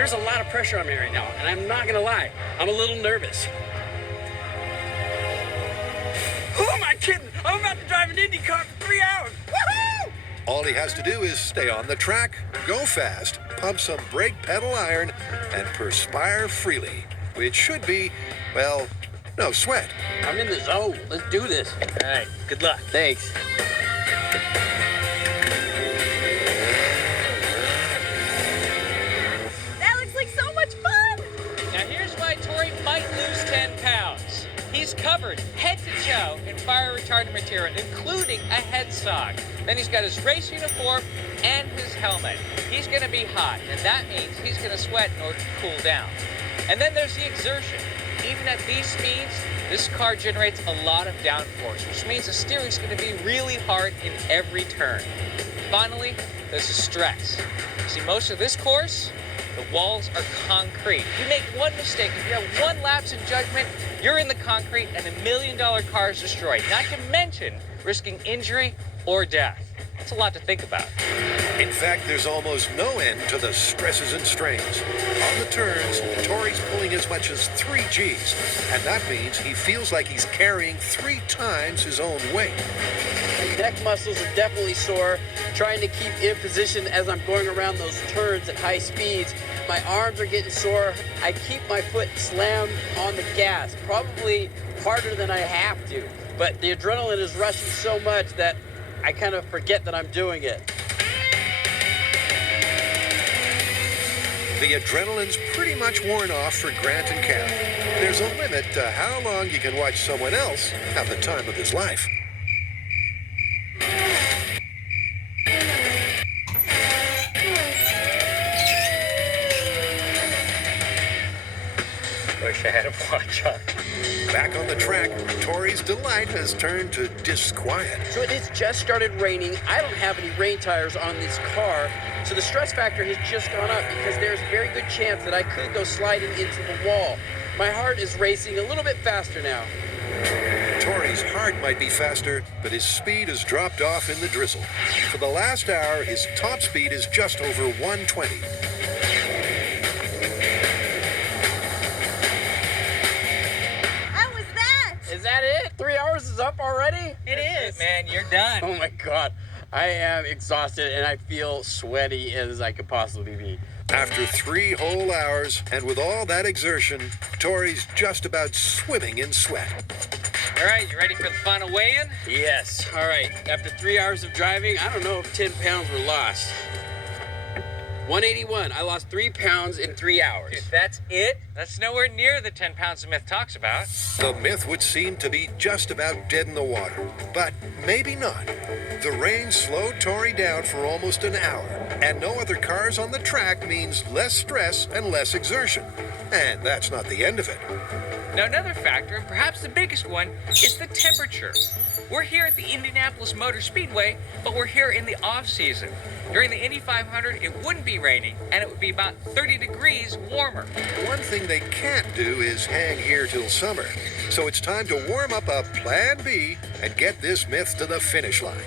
There's a lot of pressure on me right now, and I'm not gonna lie, I'm a little nervous. Who am I kidding? I'm about to drive an Indy car for 3 hours. Woohoo! All he has to do is stay on the track, go fast, pump some brake pedal iron, and perspire freely, which should be, well, no sweat. I'm in the zone. Let's do this. All right, good luck. Thanks. That looks like so much fun! Now here's why Tory might lose 10 pounds. He's covered head to toe in fire retardant material, including a head sock. Then he's got his race uniform and his helmet. He's gonna be hot, and that means he's gonna sweat in order to cool down. And then there's the exertion. Even at these speeds, this car generates a lot of downforce, which means the steering's gonna be really hard in every turn. Finally, there's the stress. See, most of this course, the walls are concrete. You make one mistake, if you have one lapse in judgment, you're in the concrete and $1 million car is destroyed. Not to mention risking injury or death. That's a lot to think about. In fact, there's almost no end to the stresses and strains. On the turns, Tory's pulling as much as 3 Gs, and that means he feels like he's carrying 3 times his own weight. My neck muscles are definitely sore, trying to keep in position as I'm going around those turns at high speeds. My arms are getting sore. I keep my foot slammed on the gas, probably harder than I have to. But the adrenaline is rushing so much that I kind of forget that I'm doing it. The adrenaline's pretty much worn off for Grant and Cam. There's a limit to how long you can watch someone else have the time of his life. Wish I had a watch on. Back on the track, Tory's delight has turned to disquiet. So it has just started raining. I don't have any rain tires on this car, so the stress factor has just gone up because there's a very good chance that I could go sliding into the wall. My heart is racing a little bit faster now. Tory's heart might be faster, but his speed has dropped off in the drizzle. For the last hour, his top speed is just over 120. Is that it? 3 hours is up already? It is. Man, you're done. Oh my God. I am exhausted and I feel sweaty as I could possibly be. After 3 whole hours, and with all that exertion, Tory's just about swimming in sweat. All right, you ready for the final weigh-in? Yes. All right. After 3 hours of driving, I don't know if 10 pounds were lost. 181. I lost 3 pounds in 3 hours. If that's it, that's nowhere near the 10 pounds the myth talks about. The myth would seem to be just about dead in the water, but maybe not. The rain slowed Tory down for almost an hour, and no other cars on the track means less stress and less exertion. And that's not the end of it. Now, another factor, and perhaps the biggest one, is the temperature. We're here at the Indianapolis Motor Speedway, but we're here in the off-season. During the Indy 500, it wouldn't be raining, and it would be about 30 degrees warmer. One thing they can't do is hang here till summer. So it's time to warm up a Plan B and get this myth to the finish line.